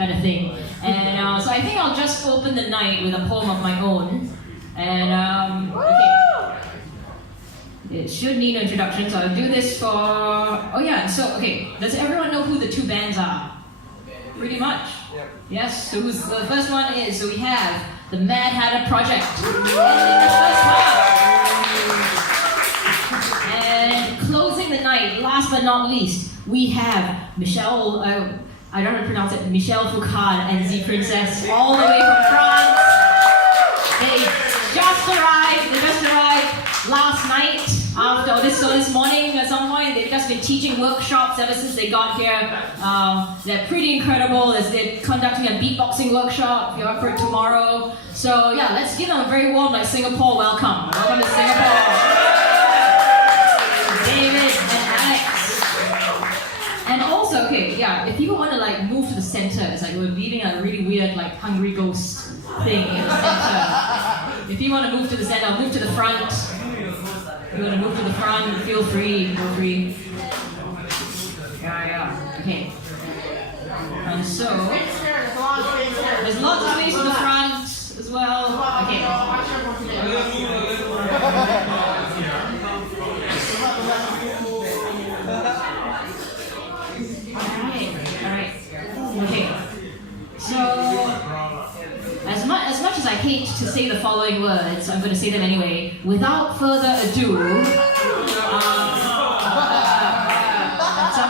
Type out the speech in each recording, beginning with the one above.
kind of thing. And so I think I'll just open the night with a poem of my own. And okay. It should need an introduction, so I'll do this for... Oh yeah, so okay, does everyone know who the two bands are? Pretty much? Yep. Yes, so who's, the first one is, so we have the Mad Hatter Project. And closing the night, last but not least, we have Michelle, I don't know how to pronounce it, Michelle Foucault and Z Princess, all the way from France. They just arrived last night, after this morning at some point. They've just been teaching workshops ever since they got here. They're pretty incredible. They're conducting a beatboxing workshop. You're up for it tomorrow. So yeah, let's give them a very warm Singapore welcome. Welcome to Singapore. David and Alex. And also, okay, yeah, if people want to move to the center, it's like we're leaving a really weird hungry ghost thing in the center. If you want to move to the center, move to the front. If you want to move to the front, feel free. Yeah. Okay. And so, there's lots of space in the front as well. Okay. Alright. Okay. So, as much as I hate to say the following words, I'm going to say them anyway. Without further ado,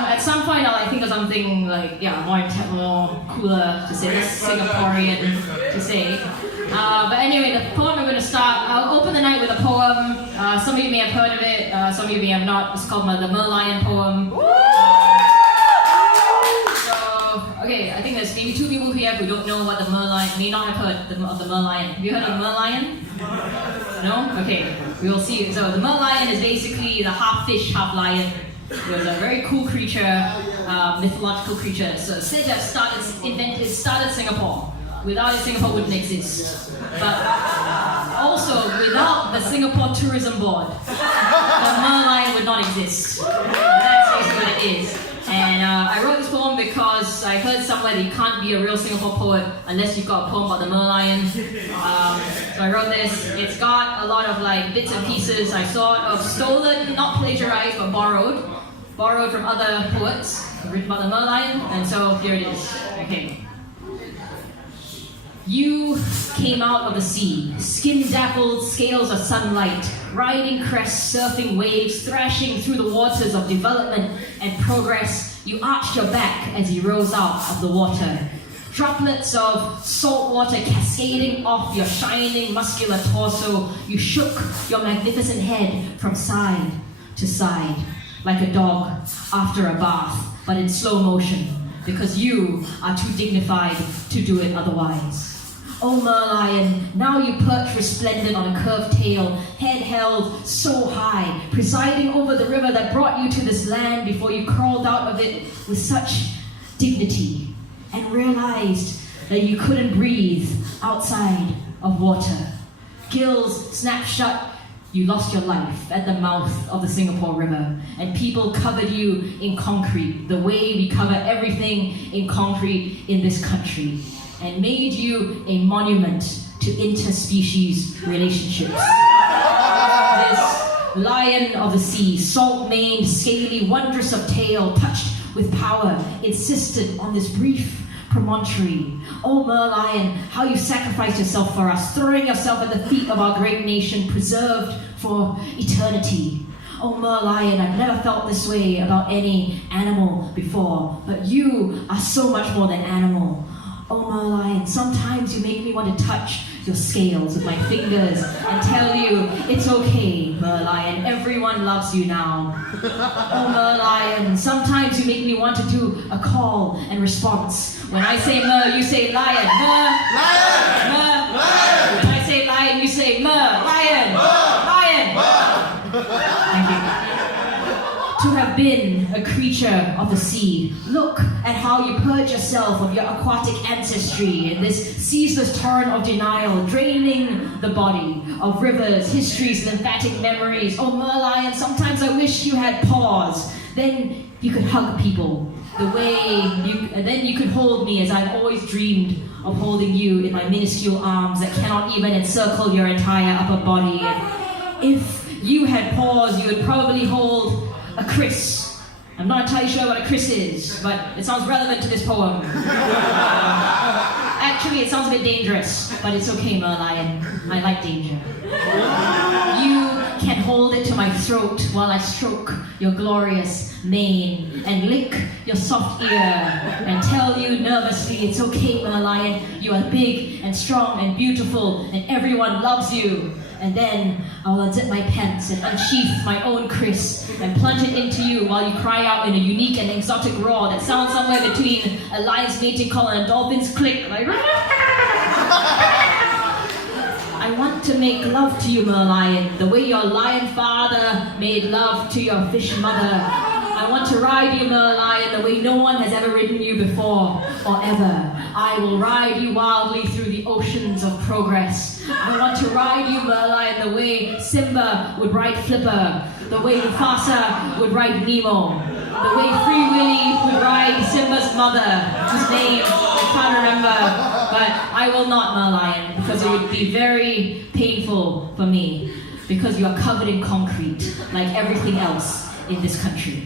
at some point I'll think of something more cooler to say, less Singaporean to say. But anyway, the poem I'm going to start, I'll open the night with a poem. Some of you may have heard of it, some of you may have not. It's called the Merlion Poem. Okay, I think there's maybe two people here who don't know what the Merlion, may not have heard of the Merlion. Have you heard of the Merlion? No? Okay, we will see. So the Merlion is basically the half fish, half lion. It was a very cool creature, mythological creature. So it said that started Singapore. Without it, Singapore wouldn't exist. But also, without the Singapore Tourism Board, the Merlion would not exist. That's basically what it is. And I wrote this poem because I heard somewhere that you can't be a real Singapore poet unless you've got a poem about the Merlion. So I wrote this. It's got a lot of bits and pieces I sort of stolen, not plagiarized, but borrowed from other poets who've written about the Merlion. And so here it is. Okay. You came out of the sea, skin-dappled scales of sunlight, riding crests, surfing waves, thrashing through the waters of development and progress. You arched your back as you rose out of the water. Droplets of salt water cascading off your shining muscular torso. You shook your magnificent head from side to side, like a dog after a bath, but in slow motion, because you are too dignified to do it otherwise. Oh Merlion, now you perch resplendent on a curved tail, head held so high, presiding over the river that brought you to this land before you crawled out of it with such dignity and realized that you couldn't breathe outside of water. Gills snapped shut, you lost your life at the mouth of the Singapore River, and people covered you in concrete, the way we cover everything in concrete in this country, and made you a monument to interspecies relationships. This lion of the sea, salt-maned, scaly, wondrous of tail, touched with power, insisted on this brief promontory. Oh Merlion, how you sacrificed yourself for us, throwing yourself at the feet of our great nation, preserved for eternity. Oh Merlion, I've never felt this way about any animal before, but you are so much more than animal. Oh Merlion, sometimes you make me want to touch your scales with my fingers and tell you, it's okay, Merlion, everyone loves you now. Oh Merlion, sometimes you make me want to do a call and response. When I say mer, you say lion. Mer, lion, mer, lion. When I say lion, you say mer, lion, lion. Thank you. To have been a creature of the sea, look at how you purge yourself of your aquatic ancestry in this ceaseless torrent of denial, draining the body of rivers, histories, lymphatic memories. Oh Merlion, sometimes I wish you had paws. Then you could hug people the way and then you could hold me as I've always dreamed of holding you in my minuscule arms that cannot even encircle your entire upper body. And if you had paws, you would probably hold a kriss. I'm not entirely sure what a kriss is, but it sounds relevant to this poem. Actually, it sounds a bit dangerous, but it's okay, Merlion. I like danger. You can hold it to my throat while I stroke your glorious mane and lick your soft ear and tell you nervously, it's okay, Merlion. You are big and strong and beautiful and everyone loves you. And then I will unzip my pants and unsheath my own kriss and plunge it into you while you cry out in a unique and exotic roar that sounds somewhere between a lion's mating call and a dolphin's click, like I want to make love to you, Merlion, the way your lion father made love to your fish mother. I want to ride you, Merlion, the way no one has ever ridden you before or ever. I will ride you wildly through the oceans of progress. I want to ride you, Merlion, the way Simba would ride Flipper, the way Mufasa would ride Nemo, the way Free Willy would ride Simba's mother, whose name I can't remember, but I will not, Merlion, because it would be very painful for me, because you are covered in concrete, like everything else in this country.